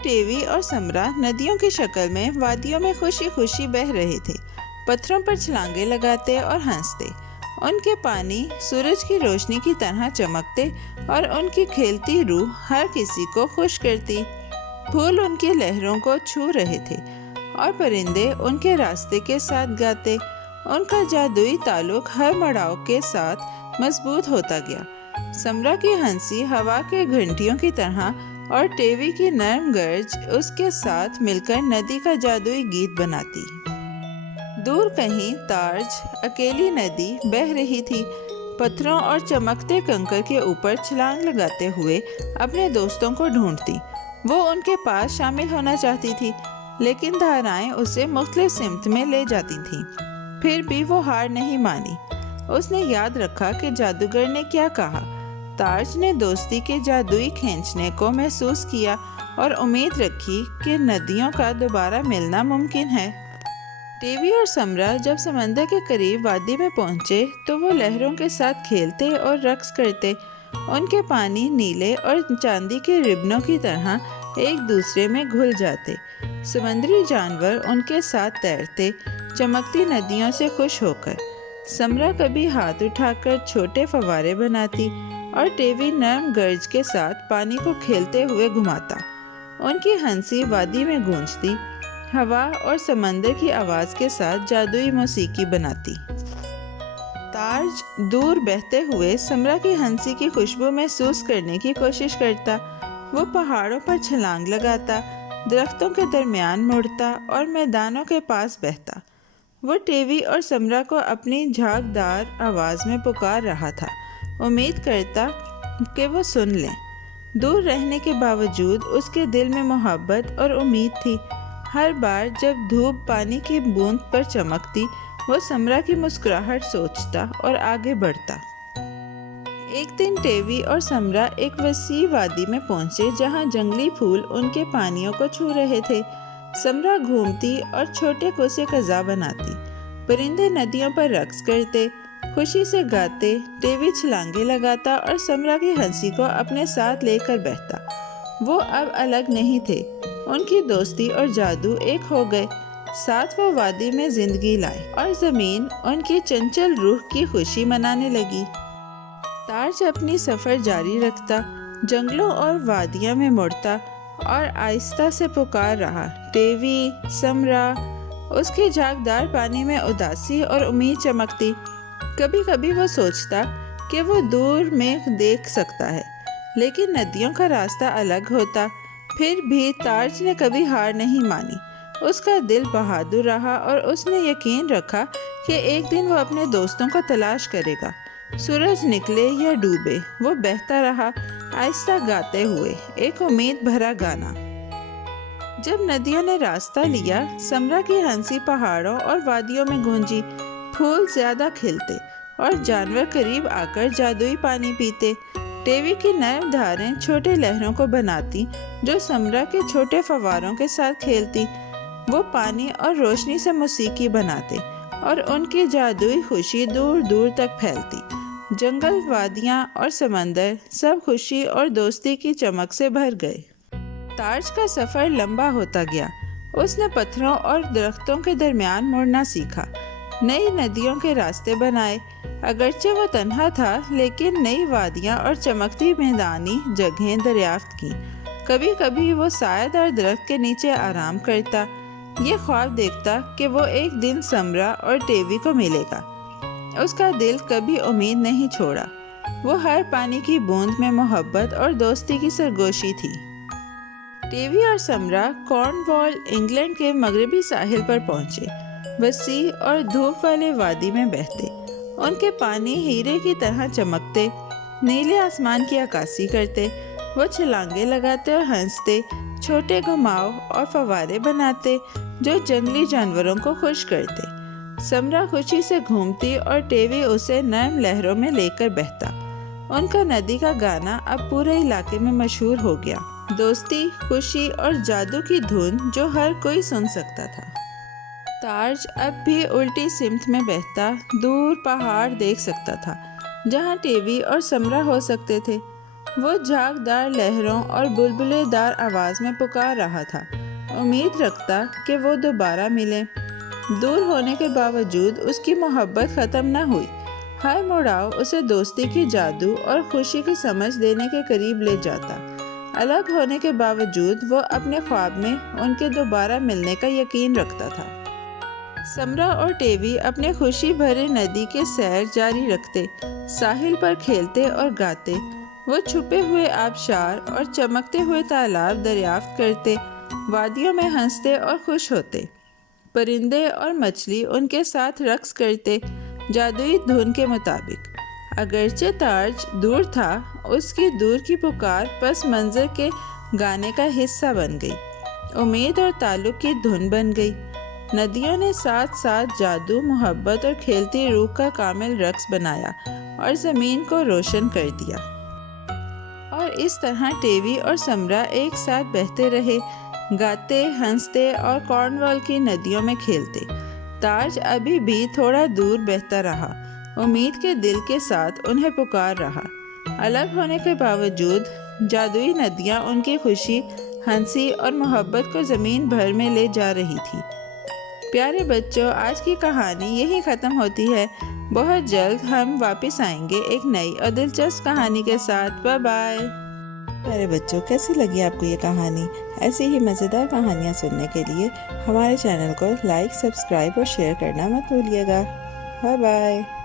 اب ٹیوی اور سمرا ندیوں کی شکل میں وادیوں میں خوشی خوشی بہہ رہے تھے، پتھروں پر چھلانگے لگاتے اور ہنستے۔ ان کے پانی سورج کی روشنی کی طرح چمکتے اور ان کی کھیلتی روح ہر کسی کو خوش کرتی۔ پھول ان کی لہروں کو چھو رہے تھے اور پرندے ان کے راستے کے ساتھ گاتے۔ ان کا جادوئی تعلق ہر مڑاؤ کے ساتھ مضبوط ہوتا گیا۔ سمرا کی ہنسی ہوا کے گھنٹیوں کی طرح اور ٹیوی کی نرم گرج اس کے ساتھ مل کر ندی کا جادوئی گیت بناتی۔ دور کہیں تارج اکیلی ندی بہہ رہی تھی، پتھروں اور چمکتے کنکر کے اوپر چھلانگ لگاتے ہوئے اپنے دوستوں کو ڈھونڈتی۔ وہ ان کے پاس شامل ہونا چاہتی تھی، لیکن دھارائیں اسے مختلف سمت میں لے جاتی تھیں۔ پھر بھی وہ ہار نہیں مانی۔ اس نے یاد رکھا کہ جادوگر نے کیا کہا۔ تارج نے دوستی کے جادوئی کھینچنے کو محسوس کیا اور امید رکھی کہ ندیوں کا دوبارہ ملنا ممکن ہے۔ ٹیوی اور سمرا جب سمندر کے قریب وادی میں پہنچے تو وہ لہروں کے ساتھ کھیلتے اور رقص کرتے۔ ان کے پانی نیلے اور چاندی کے ربنوں کی طرح ایک دوسرے میں گھل جاتے۔ سمندری جانور ان کے ساتھ تیرتے، چمکتی ندیوں سے خوش ہو کر۔ سمرا کبھی ہاتھ اٹھا کر چھوٹے فوارے بناتی اور ٹیوی نرم گرج کے ساتھ پانی کو کھیلتے ہوئے گھماتا۔ ان کی ہنسی وادی میں گونجتی، ہوا اور سمندر کی آواز کے ساتھ جادوئی موسیقی بناتی۔ تارج دور بہتے ہوئے سمرا کی ہنسی کی خوشبو محسوس کرنے کی کوشش کرتا۔ وہ پہاڑوں پر چھلانگ لگاتا، درختوں کے درمیان مڑتا اور میدانوں کے پاس بہتا۔ وہ ٹیوی اور سمرا کو اپنی جھاگدار آواز میں پکار رہا تھا، امید کرتا کہ وہ سن لیں۔ دور رہنے کے باوجود اس کے دل میں محبت اور امید تھی۔ ہر بار جب دھوپ پانی کی بوند پر چمکتی، وہ سمرا کی مسکراہٹ سوچتا اور آگے بڑھتا۔ ایک دن ٹیوی اور سمرا ایک وسیع وادی میں پہنچے جہاں جنگلی پھول ان کے پانیوں کو چھو رہے تھے۔ سمرا گھومتی اور چھوٹے کوسے قزا بناتی، پرندے ندیوں پر رقص کرتے، خوشی سے گاتے، ٹیوی چھلانگے لگاتا اور سمرا کی ہنسی کو اپنے ساتھ لے کر بہتا۔ وہ اب الگ نہیں تھے، ان کی دوستی اور جادو ایک ہو گئے۔ ساتھ وہ وادی میں زندگی لائے اور زمین ان کی چنچل روح کی خوشی منانے لگی۔ تارج اپنی سفر جاری رکھتا، جنگلوں اور وادیوں میں مڑتا اور آہستہ سے پکار رہا، ٹیوی، سمرا۔ اس کے جھاگدار پانی میں اداسی اور امید چمکتی۔ کبھی کبھی وہ سوچتا کہ وہ دور میں دیکھ سکتا ہے، لیکن ندیوں کا راستہ الگ ہوتا۔ پھر بھی تارج نے کبھی ہار نہیں مانی۔ اس کا دل بہادر رہا اور اس نے یقین رکھا کہ ایک دن وہ اپنے دوستوں کو تلاش کرے گا۔ سورج نکلے یا ڈوبے، وہ بہتا رہا، آہستہ گاتے ہوئے، ایک امید بھرا گانا۔ جب ندیوں نے راستہ لیا، سمرا کی ہنسی پہاڑوں اور وادیوں میں گونجی، پھول زیادہ کھلتے اور جانور قریب آ کر جادوئی پانی پیتے۔ ٹیوی کی نرم دھاریں چھوٹے لہروں کو بناتی جو سمرا کے چھوٹے فواروں کے ساتھ کھیلتی۔ وہ پانی اور روشنی سے موسیقی بناتے اور ان کی جادوئی خوشی دور دور تک پھیلتی۔ جنگل، وادیاں اور سمندر سب خوشی اور دوستی کی چمک سے بھر گئے۔ تارج کا سفر لمبا ہوتا گیا۔ اس نے پتھروں اور درختوں کے درمیان مڑنا سیکھا، نئی ندیوں کے راستے بنائے۔ اگرچہ وہ تنہا تھا، لیکن نئی وادیاں اور چمکتی میدانی جگہیں دریافت کیں۔ کبھی کبھی وہ سایہ دار درخت کے نیچے آرام کرتا، یہ خواب دیکھتا کہ وہ ایک دن سمرا اور ٹیوی کو ملے گا۔ اس کا دل کبھی امید نہیں چھوڑا۔ وہ ہر پانی کی بوند میں محبت اور دوستی کی سرگوشی تھی۔ ٹیوی اور سمرا کارن وال، انگلینڈ کے مغربی ساحل پر پہنچے، وسیع اور دھوپ والے وادی میں بہتے۔ ان کے پانی ہیرے کی طرح چمکتے، نیلے آسمان کی عکاسی کرتے۔ وہ چھلانگے لگاتے اور ہنستے، چھوٹے گھماؤ اور فوارے بناتے جو جنگلی جانوروں کو خوش کرتے۔ سمرا خوشی سے گھومتی اور ٹیوی اسے نرم لہروں میں لے کر بہتا۔ ان کا ندی کا گانا اب پورے علاقے میں مشہور ہو گیا، دوستی، خوشی اور جادو کی دھن جو ہر کوئی سن سکتا تھا۔ تارج اب بھی الٹی سمت میں بہتا، دور پہاڑ دیکھ سکتا تھا جہاں ٹیوی اور سمرا ہو سکتے تھے۔ وہ جھاگدار لہروں اور بلبلے دار آواز میں پکار رہا تھا، امید رکھتا کہ وہ دوبارہ ملیں۔ دور ہونے کے باوجود اس کی محبت ختم نہ ہوئی۔ ہر مڑاؤ اسے دوستی کی جادو اور خوشی کی سمجھ دینے کے قریب لے جاتا۔ الگ ہونے کے باوجود وہ اپنے خواب میں ان کے دوبارہ ملنے کا یقین رکھتا تھا۔ سمرا اور ٹیوی اپنے خوشی بھرے ندی کے سیر جاری رکھتے، ساحل پر کھیلتے اور گاتے۔ وہ چھپے ہوئے آبشار اور چمکتے ہوئے تالاب دریافت کرتے، وادیوں میں ہنستے اور خوش ہوتے۔ پرندے اور مچھلی ان کے ساتھ رقص کرتے، جادوئی دھن کے مطابق۔ اگرچہ تارج دور تھا، اس کی دور کی پکار پس منظر کے گانے کا حصہ بن گئی، امید اور تعلق کی دھن بن گئی۔ ندیوں نے ساتھ ساتھ جادو، محبت اور کھیلتی روح کا کامل رقص بنایا اور زمین کو روشن کر دیا۔ اور اس طرح ٹیوی اور سمرا ایک ساتھ بہتے رہے، گاتے، ہنستے اور کارنوال کی ندیوں میں کھیلتے۔ تارج ابھی بھی تھوڑا دور بہتا رہا، امید کے دل کے ساتھ انہیں پکار رہا۔ الگ ہونے کے باوجود جادوئی ندیاں ان کی خوشی، ہنسی اور محبت کو زمین بھر میں لے جا رہی تھی۔ پیارے بچوں، آج کی کہانی یہی ختم ہوتی ہے۔ بہت جلد ہم واپس آئیں گے ایک نئی اور دلچسپ کہانی کے ساتھ۔ Bye bye. پیارے بچوں، کیسی لگی آپ کو یہ کہانی؟ ایسی ہی مزیدار کہانیاں سننے کے لیے ہمارے چینل کو لائک، سبسکرائب اور شیئر کرنا مت بھولیے گا۔ Bye bye.